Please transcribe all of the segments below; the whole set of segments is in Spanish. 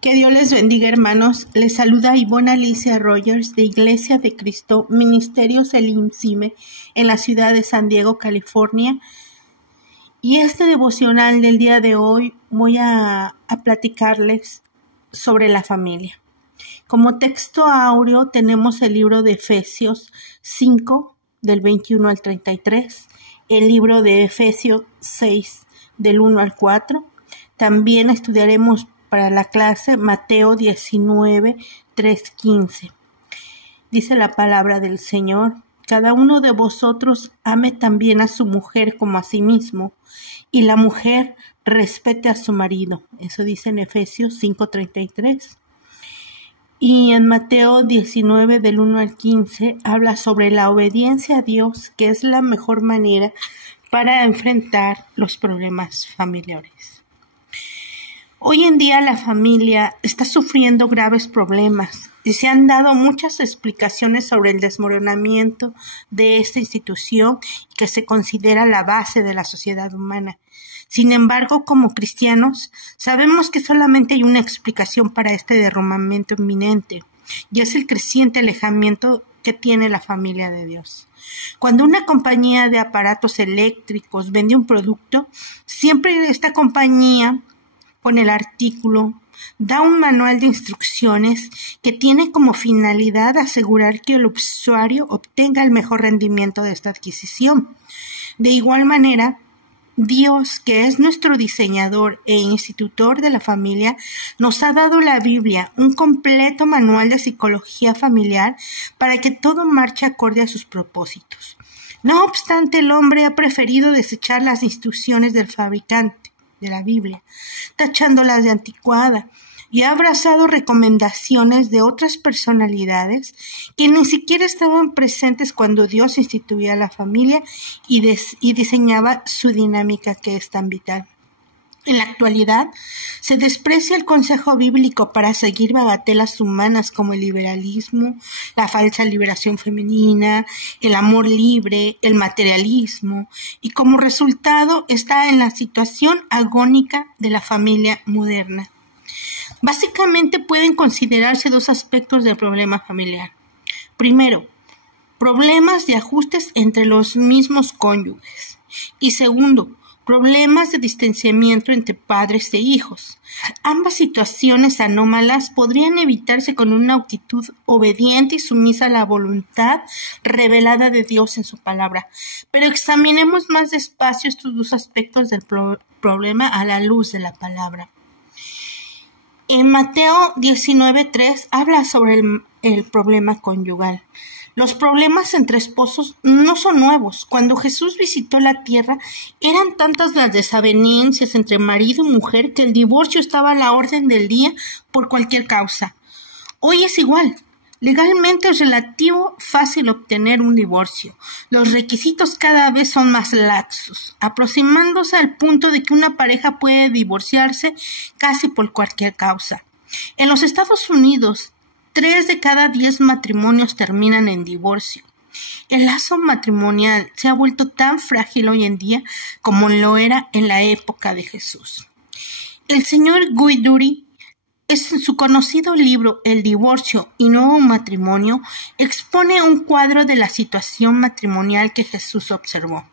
Que Dios les bendiga, hermanos. Les saluda Ivonne Alicia Rogers de Iglesia de Cristo, Ministerios Elim Cime, en la ciudad de San Diego, California. Y este devocional del día de hoy voy a platicarles sobre la familia. Como texto áureo tenemos el libro de Efesios 5, del 21 al 33, el libro de Efesios 6, del 1 al 4. También estudiaremos para la clase Mateo 19, 3-15. Dice la palabra del Señor: cada uno de vosotros ame también a su mujer como a sí mismo, y la mujer respete a su marido. Eso dice en Efesios 5:33. Y en Mateo 19, del 1 al 15, habla sobre la obediencia a Dios, que es la mejor manera para enfrentar los problemas familiares. Hoy en día la familia está sufriendo graves problemas y se han dado muchas explicaciones sobre el desmoronamiento de esta institución que se considera la base de la sociedad humana. Sin embargo, como cristianos, sabemos que solamente hay una explicación para este derrumbamiento inminente, y es el creciente alejamiento que tiene la familia de Dios. Cuando una compañía de aparatos eléctricos vende un producto, siempre esta compañía con el artículo da un manual de instrucciones que tiene como finalidad asegurar que el usuario obtenga el mejor rendimiento de esta adquisición. De igual manera, Dios, que es nuestro diseñador e institutor de la familia, nos ha dado la Biblia, un completo manual de psicología familiar para que todo marche acorde a sus propósitos. No obstante, el hombre ha preferido desechar las instrucciones del fabricante de la Biblia, tachándolas de anticuada, y ha abrazado recomendaciones de otras personalidades que ni siquiera estaban presentes cuando Dios instituía la familia y diseñaba su dinámica, que es tan vital. En la actualidad, se desprecia el consejo bíblico para seguir bagatelas humanas como el liberalismo, la falsa liberación femenina, el amor libre, el materialismo, y como resultado está en la situación agónica de la familia moderna. Básicamente pueden considerarse dos aspectos del problema familiar. Primero, problemas de ajustes entre los mismos cónyuges. Y segundo, problemas de distanciamiento entre padres e hijos. Ambas situaciones anómalas podrían evitarse con una actitud obediente y sumisa a la voluntad revelada de Dios en su palabra. Pero examinemos más despacio estos dos aspectos del problema a la luz de la palabra. En Mateo 19:3 habla sobre el problema conyugal. Los problemas entre esposos no son nuevos. Cuando Jesús visitó la tierra, eran tantas las desavenencias entre marido y mujer que el divorcio estaba a la orden del día por cualquier causa. Hoy es igual. Legalmente es relativo fácil obtener un divorcio. Los requisitos cada vez son más laxos, aproximándose al punto de que una pareja puede divorciarse casi por cualquier causa. En los Estados Unidos, 3 de cada 10 matrimonios terminan en divorcio. El lazo matrimonial se ha vuelto tan frágil hoy en día como lo era en la época de Jesús. El señor Guy Dury, en su conocido libro El divorcio y nuevo matrimonio, expone un cuadro de la situación matrimonial que Jesús observó.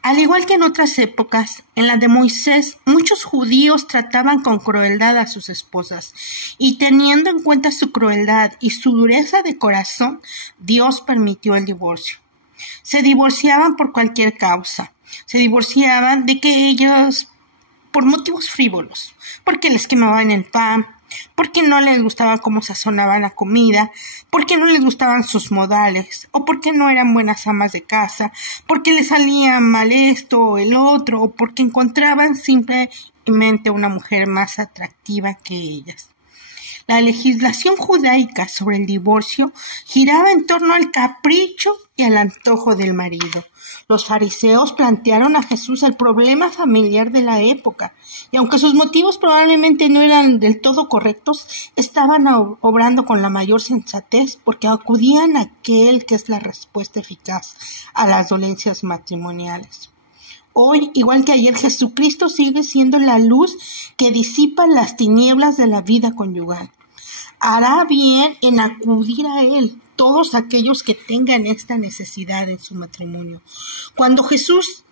Al igual que en otras épocas, en la de Moisés, muchos judíos trataban con crueldad a sus esposas, y teniendo en cuenta su crueldad y su dureza de corazón, Dios permitió el divorcio. Se divorciaban por cualquier causa. Se divorciaban de que ellos, por motivos frívolos, porque les quemaban el pan, porque no les gustaba cómo sazonaban la comida, porque no les gustaban sus modales, o porque no eran buenas amas de casa, porque les salía mal esto o el otro, o porque encontraban simplemente una mujer más atractiva que ellas. La legislación judaica sobre el divorcio giraba en torno al capricho y al antojo del marido. Los fariseos plantearon a Jesús el problema familiar de la época, y aunque sus motivos probablemente no eran del todo correctos, estaban obrando con la mayor sensatez porque acudían a aquel que es la respuesta eficaz a las dolencias matrimoniales. Hoy, igual que ayer, Jesucristo sigue siendo la luz que disipa las tinieblas de la vida conyugal. Hará bien en acudir a Él todos aquellos que tengan esta necesidad en su matrimonio. Cuando Jesús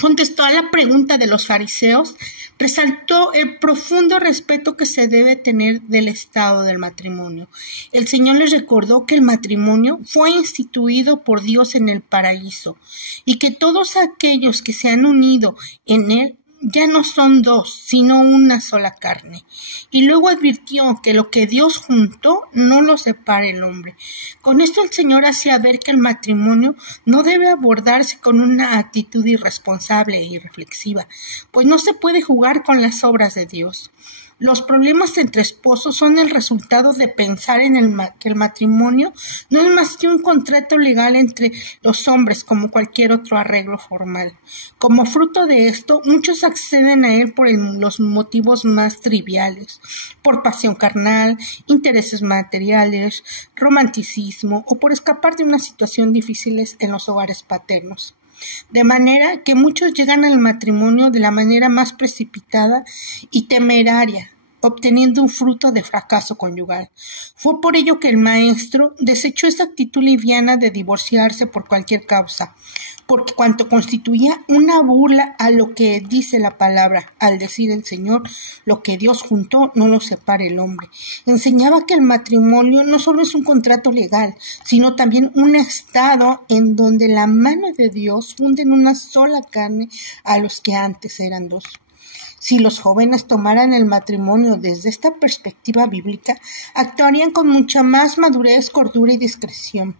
contestó a la pregunta de los fariseos, resaltó el profundo respeto que se debe tener del estado del matrimonio. El Señor les recordó que el matrimonio fue instituido por Dios en el paraíso y que todos aquellos que se han unido en él ya no son dos, sino una sola carne. Y luego advirtió que lo que Dios juntó no lo separe el hombre. Con esto el Señor hacía ver que el matrimonio no debe abordarse con una actitud irresponsable e irreflexiva, pues no se puede jugar con las obras de Dios. Los problemas entre esposos son el resultado de pensar en que el matrimonio no es más que un contrato legal entre los hombres como cualquier otro arreglo formal. Como fruto de esto, muchos acceden a él por los motivos más triviales, por pasión carnal, intereses materiales, romanticismo o por escapar de unas situaciones difíciles en los hogares paternos. De manera que muchos llegan al matrimonio de la manera más precipitada y temeraria, obteniendo un fruto de fracaso conyugal. Fue por ello que el maestro desechó esa actitud liviana de divorciarse por cualquier causa, porque cuanto constituía una burla a lo que dice la palabra, al decir el Señor, lo que Dios juntó no lo separe el hombre. Enseñaba que el matrimonio no solo es un contrato legal, sino también un estado en donde la mano de Dios funde en una sola carne a los que antes eran dos. Si los jóvenes tomaran el matrimonio desde esta perspectiva bíblica, actuarían con mucha más madurez, cordura y discreción.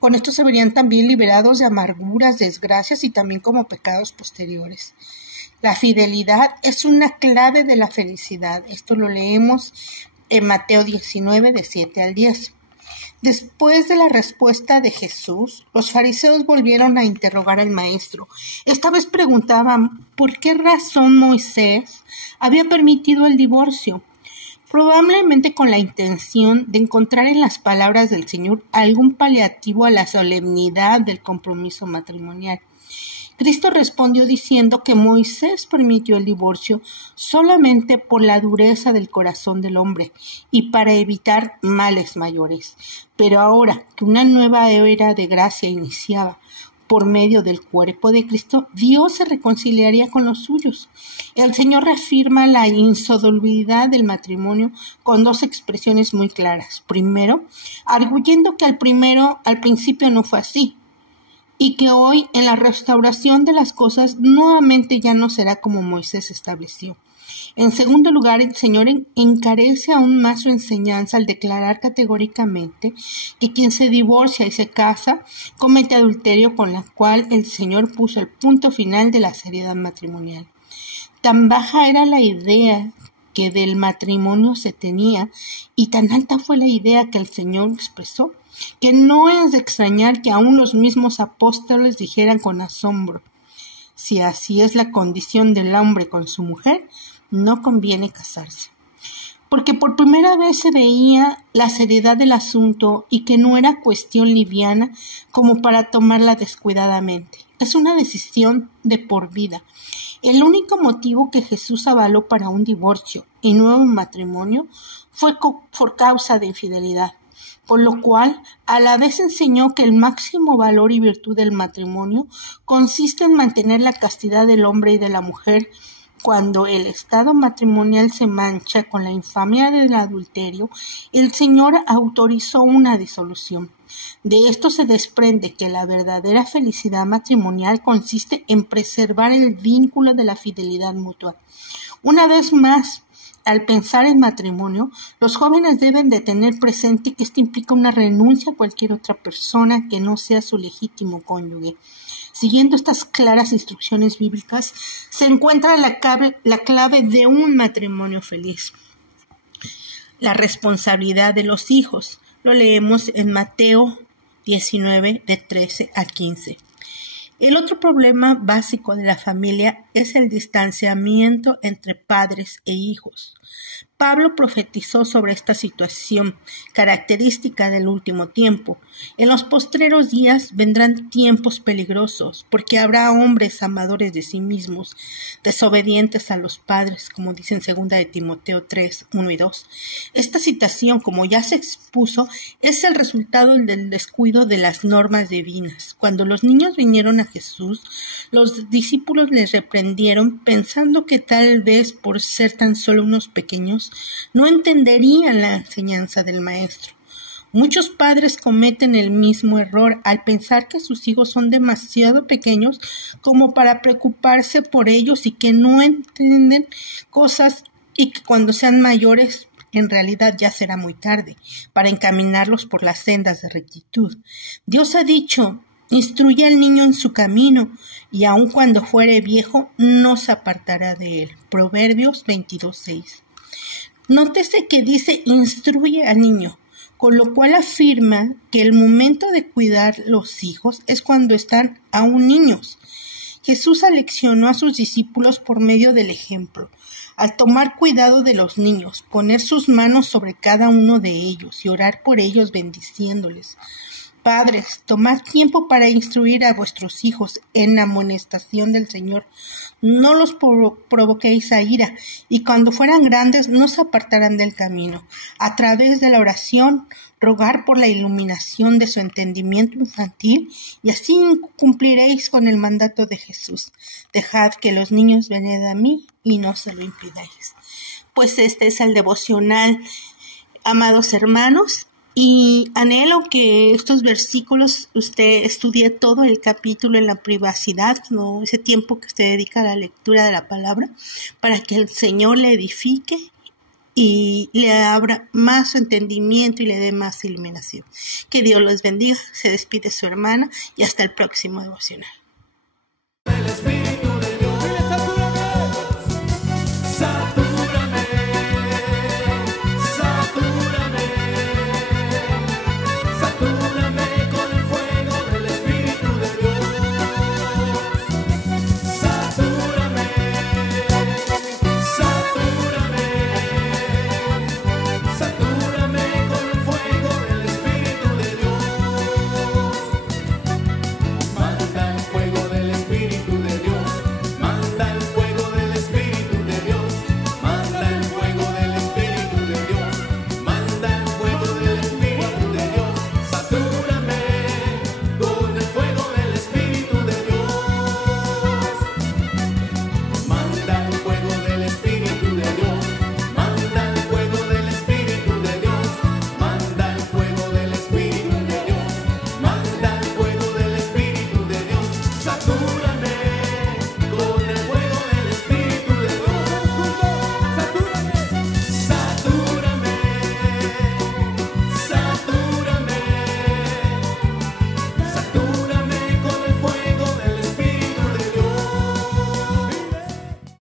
Con esto se verían también liberados de amarguras, desgracias y también como pecados posteriores. La fidelidad es una clave de la felicidad. Esto lo leemos en Mateo 19, de 7 al 10. Después de la respuesta de Jesús, los fariseos volvieron a interrogar al maestro. Esta vez preguntaban por qué razón Moisés había permitido el divorcio, probablemente con la intención de encontrar en las palabras del Señor algún paliativo a la solemnidad del compromiso matrimonial. Cristo respondió diciendo que Moisés permitió el divorcio solamente por la dureza del corazón del hombre y para evitar males mayores. Pero ahora que una nueva era de gracia iniciaba por medio del cuerpo de Cristo, Dios se reconciliaría con los suyos. El Señor reafirma la insolubilidad del matrimonio con dos expresiones muy claras. Primero, arguyendo que al principio no fue así, y que hoy en la restauración de las cosas nuevamente ya no será como Moisés estableció. En segundo lugar, el Señor encarece aún más su enseñanza al declarar categóricamente que quien se divorcia y se casa comete adulterio, con la cual el Señor puso el punto final de la seriedad matrimonial. Tan baja era la idea que del matrimonio se tenía y tan alta fue la idea que el Señor expresó, que no es de extrañar que aún los mismos apóstoles dijeran con asombro: si así es la condición del hombre con su mujer, no conviene casarse. Porque por primera vez se veía la seriedad del asunto y que no era cuestión liviana como para tomarla descuidadamente. Es una decisión de por vida. El único motivo que Jesús avaló para un divorcio y no un matrimonio fue por causa de infidelidad, por lo cual a la vez enseñó que el máximo valor y virtud del matrimonio consiste en mantener la castidad del hombre y de la mujer. Cuando el estado matrimonial se mancha con la infamia del adulterio, el Señor autorizó una disolución. De esto se desprende que la verdadera felicidad matrimonial consiste en preservar el vínculo de la fidelidad mutua. Una vez más, al pensar en matrimonio, los jóvenes deben de tener presente que esto implica una renuncia a cualquier otra persona que no sea su legítimo cónyuge. Siguiendo estas claras instrucciones bíblicas, se encuentra la clave de un matrimonio feliz. La responsabilidad de los hijos. Lo leemos en Mateo 19, de 13 a 15. El otro problema básico de la familia es el distanciamiento entre padres e hijos. Pablo profetizó sobre esta situación, característica del último tiempo. En los postreros días vendrán tiempos peligrosos, porque habrá hombres amadores de sí mismos, desobedientes a los padres, como dice en 2 de Timoteo 3, 1 y 2. Esta situación, como ya se expuso, es el resultado del descuido de las normas divinas. Cuando los niños vinieron a Jesús, los discípulos les reprendieron pensando que tal vez por ser tan solo unos pequeños no entenderían la enseñanza del maestro. Muchos padres cometen el mismo error al pensar que sus hijos son demasiado pequeños como para preocuparse por ellos y que no entienden cosas y que cuando sean mayores en realidad ya será muy tarde para encaminarlos por las sendas de rectitud. Dios ha dicho: instruye al niño en su camino, y aun cuando fuere viejo, no se apartará de él. Proverbios 22:6. Nótese que dice instruye al niño, con lo cual afirma que el momento de cuidar los hijos es cuando están aún niños. Jesús aleccionó a sus discípulos por medio del ejemplo, al tomar cuidado de los niños, poner sus manos sobre cada uno de ellos y orar por ellos bendiciéndoles. Padres, tomad tiempo para instruir a vuestros hijos en la amonestación del Señor. No los provoquéis a ira, y cuando fueran grandes no se apartarán del camino. A través de la oración, rogar por la iluminación de su entendimiento infantil, y así cumpliréis con el mandato de Jesús. Dejad que los niños vengan a mí y no se lo impidáis. Pues este es el devocional, amados hermanos. Y anhelo que estos versículos usted estudie todo el capítulo en la privacidad, ese tiempo que usted dedica a la lectura de la palabra, para que el Señor le edifique y le abra más entendimiento y le dé más iluminación. Que Dios los bendiga. Se despide su hermana y hasta el próximo devocional.